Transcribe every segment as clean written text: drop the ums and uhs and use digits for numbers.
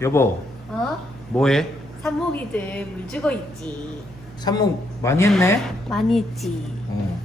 여보, 어? 뭐해? 삽목이들 물 주고 있지. 삽목 많이 했네? 많이 했지. 어.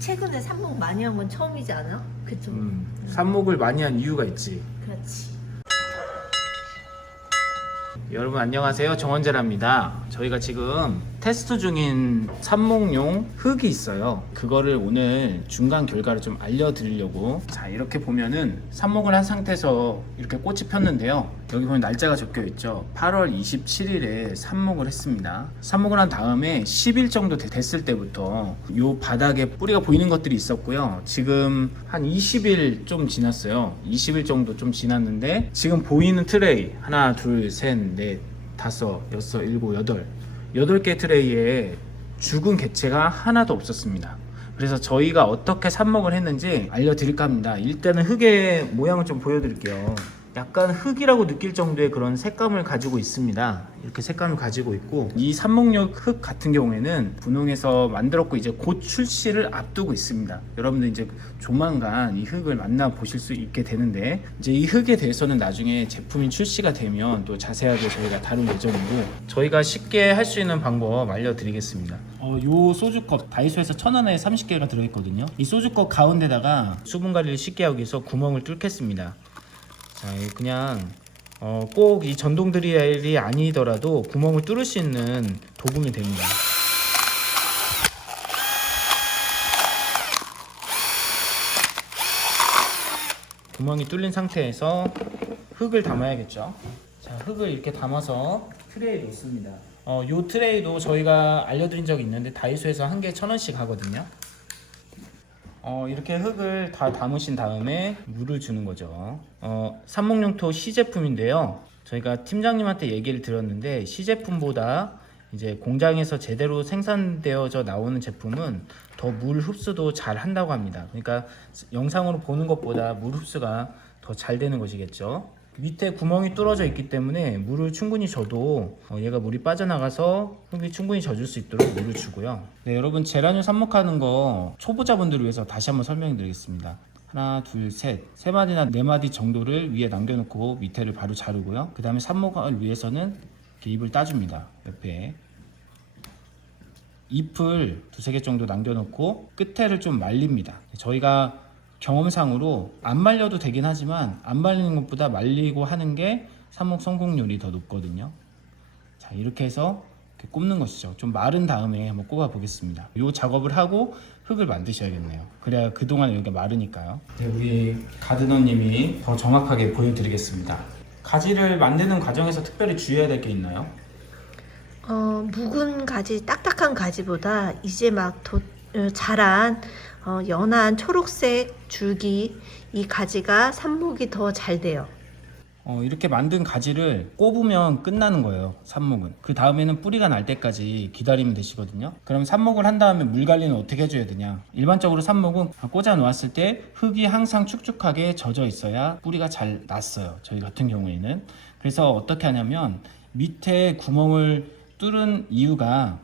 최근에 삽목 많이 한 건 처음이지 않아? 그쵸? 삽목을 많이 한 이유가 있지. 그렇지. 여러분 안녕하세요, 정원재랍니다. 저희가 지금 테스트 중인 삽목용 흙이 있어요. 그거를 오늘 중간 결과를 좀 알려드리려고. 자, 이렇게 보면은 삽목을 한 상태에서 이렇게 꽃이 폈는데요. 여기 보면 날짜가 적혀 있죠. 8월 27일에 삽목을 했습니다. 삽목을 한 다음에 10일 정도 됐을 때부터 요 바닥에 뿌리가 보이는 것들이 있었고요. 지금 한 20일 좀 지났어요. 20일 정도 좀 지났는데 지금 보이는 트레이 하나, 둘, 셋, 넷, 다섯, 여섯, 일곱, 여덟 개 트레이에 죽은 개체가 하나도 없었습니다. 그래서 저희가 어떻게 삽목을 했는지 알려드릴까 합니다. 일단은 흙의 모양을 좀 보여드릴게요. 약간 흙이라고 느낄 정도의 그런 색감을 가지고 있습니다. 이렇게 색감을 가지고 있고, 이 삽목용 흙 같은 경우에는 분홍에서 만들었고 이제 곧 출시를 앞두고 있습니다. 여러분들 이제 조만간 이 흙을 만나보실 수 있게 되는데, 이제 이 흙에 대해서는 나중에 제품이 출시가 되면 또 자세하게 저희가 다룰 예정이고, 저희가 쉽게 할 수 있는 방법 알려드리겠습니다. 요 소주컵 다이소에서 1,000원에 30개가 들어있거든요. 이 소주컵 가운데다가 수분 관리를 쉽게 하기 위해서 구멍을 뚫겠습니다. 자, 그냥 꼭 이 전동 드릴이 아니더라도 구멍을 뚫을 수 있는 도구면 됩니다. 구멍이 뚫린 상태에서 흙을 담아야겠죠. 자, 흙을 이렇게 담아서 트레이에 놓습니다. 요 트레이도 저희가 알려드린 적이 있는데 다이소에서 한 개에 1,000원씩 하거든요. 이렇게 흙을 다 담으신 다음에 물을 주는 거죠. 삽목용토 시제품인데요. 저희가 팀장님한테 얘기를 들었는데 시제품보다 이제 공장에서 제대로 생산되어져 나오는 제품은 더 물 흡수도 잘 한다고 합니다. 그러니까 영상으로 보는 것보다 물 흡수가 더 잘 되는 것이겠죠. 밑에 구멍이 뚫어져 있기 때문에 물을 충분히 줘도 얘가 물이 빠져나가서 흙이 충분히 젖을 수 있도록 물을 주고요. 네, 여러분 제라늄 삽목하는 거 초보자분들을 위해서 다시 한번 설명해 드리겠습니다. 하나, 둘, 셋, 세 마디나 네 마디 정도를 위에 남겨놓고 밑에를 바로 자르고요. 그 다음에 삽목을 위해서는 이렇게 잎을 따줍니다. 옆에 잎을 두세 개 정도 남겨놓고 끝에를 좀 말립니다. 저희가 경험상으로 안 말려도 되긴 하지만 안 말리는 것보다 말리고 하는 게 삽목 성공률이 더 높거든요. 자, 이렇게 해서 이렇게 꼽는 것이죠. 좀 마른 다음에 한번 꼽아 보겠습니다. 이 작업을 하고 흙을 만드셔야겠네요. 그래야 그동안 여기가 마르니까요. 네, 우리 가드너님이 더 정확하게 보여드리겠습니다. 가지를 만드는 과정에서 특별히 주의해야 될 게 있나요? 묵은 가지, 딱딱한 가지보다 이제 막 자란 연한 초록색 줄기, 이 가지가 삽목이 더 잘 돼요. 이렇게 만든 가지를 꼽으면 끝나는 거예요. 삽목은. 그 다음에는 뿌리가 날 때까지 기다리면 되시거든요. 그럼 삽목을 한 다음에 물 관리는 어떻게 해줘야 되냐? 일반적으로 삽목은 꽂아 놓았을 때 흙이 항상 축축하게 젖어 있어야 뿌리가 잘 났어요. 저희 같은 경우에는. 그래서 어떻게 하냐면 밑에 구멍을 뚫은 이유가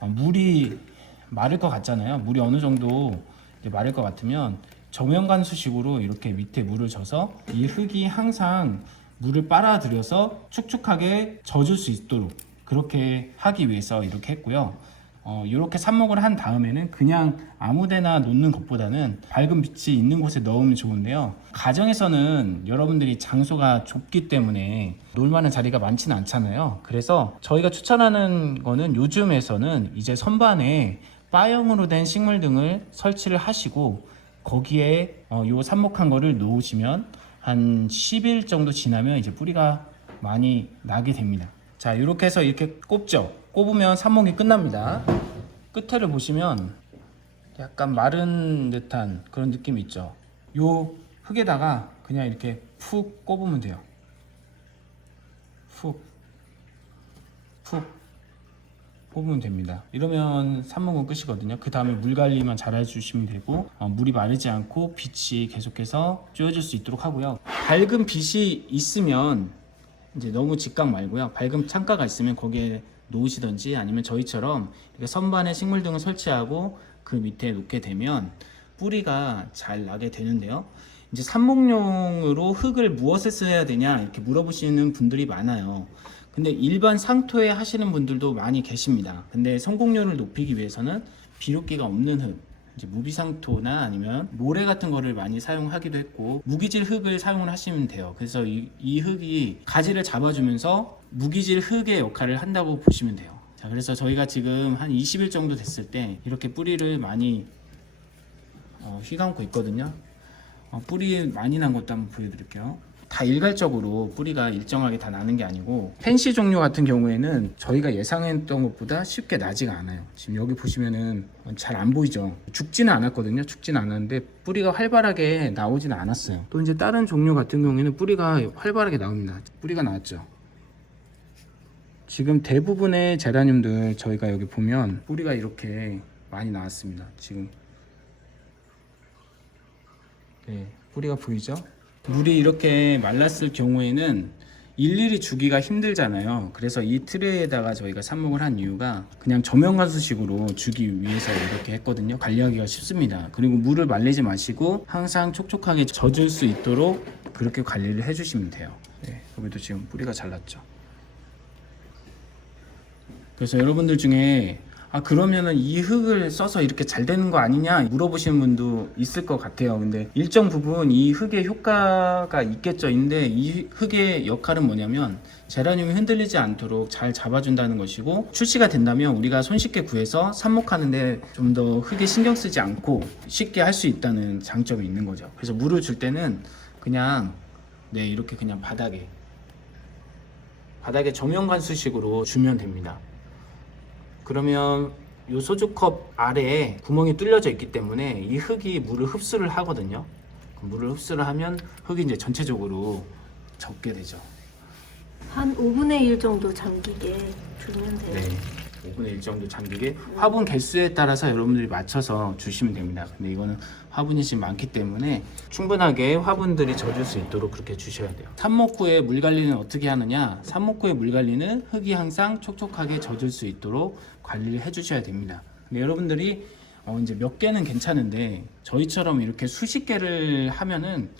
물이 마를 것 같잖아요. 물이 어느 정도 이제 마를 것 같으면 저면관수식으로 이렇게 밑에 물을 줘서 이 흙이 항상 물을 빨아들여서 축축하게 젖을 수 있도록 그렇게 하기 위해서 이렇게 했고요. 이렇게 삽목을 한 다음에는 그냥 아무데나 놓는 것보다는 밝은 빛이 있는 곳에 넣으면 좋은데요. 가정에서는 여러분들이 장소가 좁기 때문에 놓을 만한 자리가 많지는 않잖아요. 그래서 저희가 추천하는 거는 요즘에서는 이제 선반에 바형으로 된 식물 등을 설치를 하시고 거기에 요 삽목한 거를 놓으시면 한 10일 정도 지나면 이제 뿌리가 많이 나게 됩니다. 자, 이렇게 해서 이렇게 꼽죠. 꼽으면 삽목이 끝납니다. 끝에를 보시면 약간 마른 듯한 그런 느낌이 있죠. 요 흙에다가 그냥 이렇게 푹 꼽으면 돼요. 푹 꼽으면 됩니다. 이러면 삽목은 끝이거든요. 그 다음에 물 관리만 잘 해주시면 되고 물이 마르지 않고 빛이 계속해서 쬐어질 수 있도록 하고요. 밝은 빛이 있으면 이제 너무 직각 말고요. 밝은 창가가 있으면 거기에 놓으시던지 아니면 저희처럼 이렇게 선반에 식물 등을 설치하고 그 밑에 놓게 되면 뿌리가 잘 나게 되는데요. 이제 삽목용으로 흙을 무엇에 써야 되냐 이렇게 물어보시는 분들이 많아요. 근데 일반 상토에 하시는 분들도 많이 계십니다. 근데 성공률을 높이기 위해서는 비료기가 없는 흙, 이제 무비상토나 아니면 모래 같은 거를 많이 사용하기도 했고, 무기질 흙을 사용을 하시면 돼요. 그래서 이 흙이 가지를 잡아주면서 무기질 흙의 역할을 한다고 보시면 돼요. 자, 그래서 저희가 지금 한 20일 정도 됐을 때 이렇게 뿌리를 많이 휘감고 있거든요. 뿌리 많이 난 것도 한번 보여드릴게요. 다 일괄적으로 뿌리가 일정하게 다 나는 게 아니고, 펜시 종류 같은 경우에는 저희가 예상했던 것보다 쉽게 나지가 않아요. 지금 여기 보시면은 잘 안 보이죠. 죽지는 않았거든요. 죽지는 않았는데 뿌리가 활발하게 나오지는 않았어요. 또 이제 다른 종류 같은 경우에는 뿌리가 활발하게 나옵니다. 뿌리가 나왔죠. 지금 대부분의 제라늄들 저희가 여기 보면 뿌리가 이렇게 많이 나왔습니다. 지금 네, 뿌리가 보이죠? 물이 이렇게 말랐을 경우에는 일일이 주기가 힘들잖아요. 그래서 이 트레이에다가 저희가 삽목을 한 이유가 그냥 저면관수식으로 주기 위해서 이렇게 했거든요. 관리하기가 쉽습니다. 그리고 물을 말리지 마시고 항상 촉촉하게 젖을 수 있도록 그렇게 관리를 해주시면 돼요. 네, 여기도 지금 뿌리가 잘 났죠. 그래서 여러분들 중에 그러면은 이 흙을 써서 이렇게 잘 되는 거 아니냐 물어보시는 분도 있을 것 같아요. 근데 일정 부분 이 흙의 효과가 있겠죠. 근데 이 흙의 역할은 뭐냐면 제라늄이 흔들리지 않도록 잘 잡아준다는 것이고, 출시가 된다면 우리가 손쉽게 구해서 삽목하는데 좀 더 흙에 신경 쓰지 않고 쉽게 할 수 있다는 장점이 있는 거죠. 그래서 물을 줄 때는 그냥 이렇게 그냥 바닥에 저면관수식으로 주면 됩니다. 그러면 이 소주컵 아래에 구멍이 뚫려져 있기 때문에 이 흙이 물을 흡수를 하거든요. 물을 흡수를 하면 흙이 이제 전체적으로 젖게 되죠. 한 5분의 1 정도 잠기게 주면 돼요. 네, 5분의 1 정도 잠기게 화분 개수에 따라서 여러분들이 맞춰서 주시면 됩니다. 근데 이거는 화분이 지금 많기 때문에 충분하게 화분들이 젖을 수 있도록 그렇게 주셔야 돼요. 삽목 후에 물 관리는 어떻게 하느냐? 삽목 후에 물 관리는 흙이 항상 촉촉하게 젖을 수 있도록 관리를 해주셔야 됩니다. 근데 여러분들이 이제 몇 개는 괜찮은데 저희처럼 이렇게 수십 개를 하면은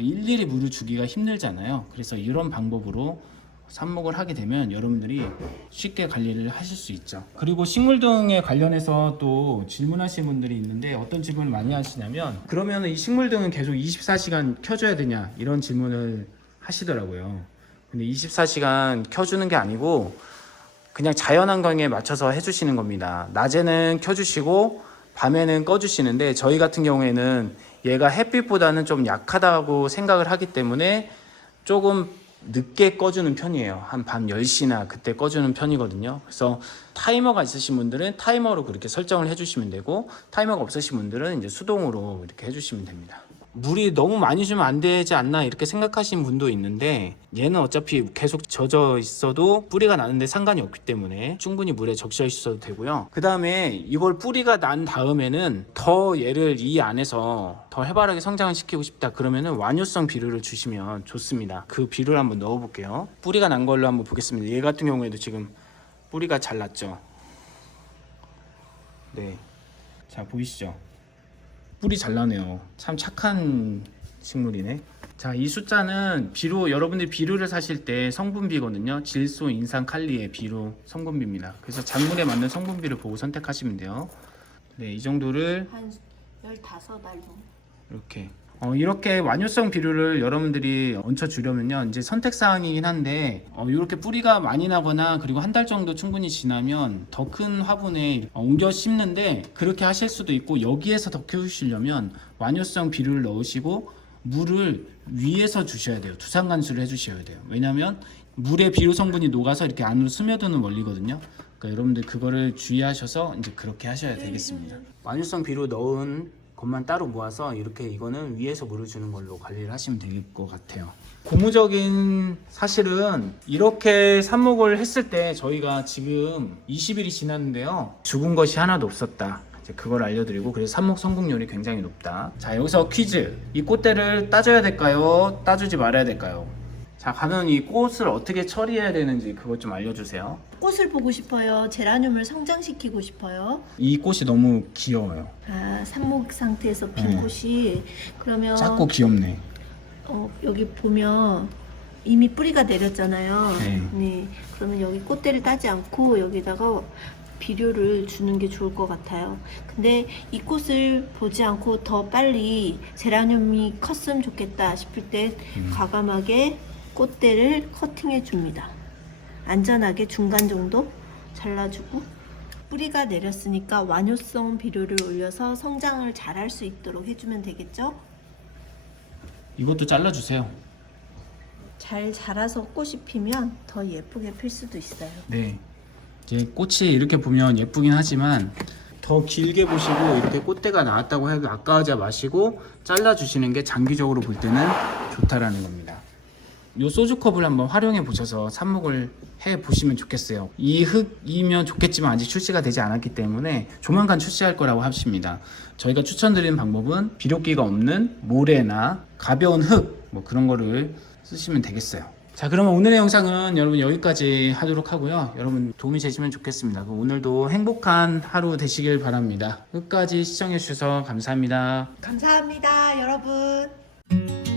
일일이 물을 주기가 힘들잖아요. 그래서 이런 방법으로 삽목을 하게 되면 여러분들이 쉽게 관리를 하실 수 있죠. 그리고 식물 등에 관련해서 또 질문하시는 분들이 있는데, 어떤 질문을 많이 하시냐면 그러면 이 식물 등은 계속 24시간 켜줘야 되냐 이런 질문을 하시더라고요. 근데 24시간 켜주는 게 아니고 그냥 자연환경에 맞춰서 해주시는 겁니다. 낮에는 켜주시고 밤에는 꺼주시는데, 저희 같은 경우에는 얘가 햇빛보다는 좀 약하다고 생각을 하기 때문에 조금 늦게 꺼주는 편이에요. 한 밤 10시나 그때 꺼주는 편이거든요. 그래서 타이머가 있으신 분들은 타이머로 그렇게 설정을 해주시면 되고, 타이머가 없으신 분들은 이제 수동으로 이렇게 해주시면 됩니다. 물이 너무 많이 주면 안 되지 않나 이렇게 생각하시는 분도 있는데, 얘는 어차피 계속 젖어 있어도 뿌리가 나는데 상관이 없기 때문에 충분히 물에 적셔 있어도 되고요. 그 다음에 이걸 뿌리가 난 다음에는 더 얘를 이 안에서 더 활발하게 성장을 시키고 싶다 그러면은 완효성 비료를 주시면 좋습니다. 그 비료를 한번 넣어 볼게요. 뿌리가 난 걸로 한번 보겠습니다. 얘 같은 경우에도 지금 뿌리가 잘 났죠. 네, 자 보이시죠? 뿌리 잘 나네요. 참 착한 식물이네. 자, 이 숫자는 비료, 여러분들이 비료를 사실 때 성분비거든요. 질소, 인산, 칼리의 비료 성분비입니다. 그래서 작물에 맞는 성분비를 보고 선택하시면 돼요. 네, 이 정도를 한 15알 정도. 이렇게 완효성 비료를 여러분들이 얹혀 주려면요, 이제 선택 사항이긴 한데, 이렇게 뿌리가 많이 나거나 그리고 한 달 정도 충분히 지나면 더 큰 화분에 옮겨 심는데, 그렇게 하실 수도 있고, 여기에서 더 키우시려면 완효성 비료를 넣으시고 물을 위에서 주셔야 돼요. 두상관수를 해주셔야 돼요. 왜냐하면 물에 비료 성분이 녹아서 이렇게 안으로 스며드는 원리거든요. 그러니까 여러분들 그거를 주의하셔서 이제 그렇게 하셔야 되겠습니다. 완효성 비료 넣은 것만 따로 모아서 이렇게, 이거는 위에서 물을 주는 걸로 관리를 하시면 될 것 같아요. 고무적인 사실은 이렇게 삽목을 했을 때 저희가 지금 20일이 지났는데요, 죽은 것이 하나도 없었다. 이제 그걸 알려드리고, 그래서 삽목 성공률이 굉장히 높다. 자, 여기서 퀴즈. 이 꽃대를 따줘야 될까요? 따주지 말아야 될까요? 자, 자, 가면 이 꽃을 어떻게 처리해야 되는지 그것 좀 알려주세요. 꽃을 보고 싶어요. 제라늄을 성장시키고 싶어요. 이 꽃이 너무 귀여워요. 아, 삽목 상태에서 핀 네. 꽃이 그러면 작고 귀엽네. 여기 보면 이미 뿌리가 내렸잖아요. 네. 그러면 여기 꽃대를 따지 않고 여기다가 비료를 주는 게 좋을 것 같아요. 근데 이 꽃을 보지 않고 더 빨리 제라늄이 컸으면 좋겠다 싶을 때 과감하게 꽃대를 커팅해 줍니다. 안전하게 중간 정도 잘라주고 뿌리가 내렸으니까 완효성 비료를 올려서 성장을 잘할 수 있도록 해주면 되겠죠? 이것도 잘라주세요. 잘 자라서 꽃이 피면 더 예쁘게 필 수도 있어요. 네. 이게 꽃이 이렇게 보면 예쁘긴 하지만 더 길게 보시고 이렇게 꽃대가 나왔다고 해도 아까워하지 마시고 잘라주시는 게 장기적으로 볼 때는 좋다라는 겁니다. 이 소주컵을 한번 활용해 보셔서 삽목을 해 보시면 좋겠어요. 이 흙이면 좋겠지만 아직 출시가 되지 않았기 때문에 조만간 출시할 거라고 하십니다. 저희가 추천드리는 방법은 비료기가 없는 모래나 가벼운 흙 뭐 그런 거를 쓰시면 되겠어요. 자, 그러면 오늘의 영상은 여러분 여기까지 하도록 하고요. 여러분 도움이 되시면 좋겠습니다. 오늘도 행복한 하루 되시길 바랍니다. 끝까지 시청해 주셔서 감사합니다. 감사합니다, 여러분.